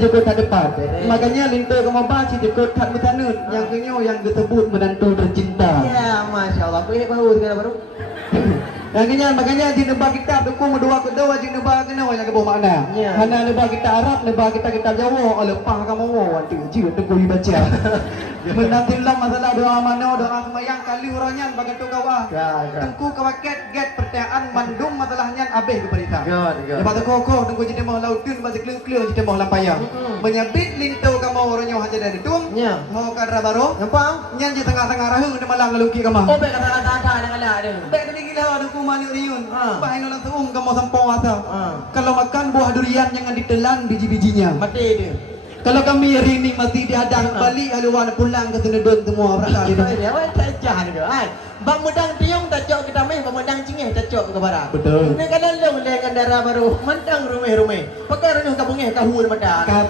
Joko tak depan. Makanya linta kamu baca joko tak bertanun. Yang kenyo yang disebut menantu tercinta. Ya, masya Allah. Aku baru segala baru. Yang kenya makanya di nebak kita dukung dua kedua di nebak kena yang kebawa makna. Ya. Hana nebak kita Arab, nebak kita Jawa. Lepah kamu wanti jiwa tegui baca. Menantilah masalah doa mana doa semayang kali orangnya bagai tu kawa. Tengku kawa get pertanyaan mandung masalahnya abeh ke berita. Lepas tu koko tengku jadi mau lautun bahasa keleng jadi mau lampayang. Menyabit lintau kamu orangnya hanya dari tung. Ya. Mau kadra baru. Nampak? Nyan di tengah-tengah rahung di malang laluki kamu. Oh, baik kata-kata dengan lah ada. Baik tadi gila ada kumani riun. Baik nolak tuung kamu sampau asa. Ah. Kalau makan buah durian jangan ditelan biji-bijinya. Mati dia. Kalau kami hari ini mati dihadang balik haluan pulang ke Senedon semua berada di Dia awak tak jahat ke kan. Bang mudang tiung tak cok kita meh, bang mudang cingeh tak cok ke barat. Betul. Ini kan long dengan darah baru, mantang rumah-rumah. Pakai renung kabungnya kahur madan.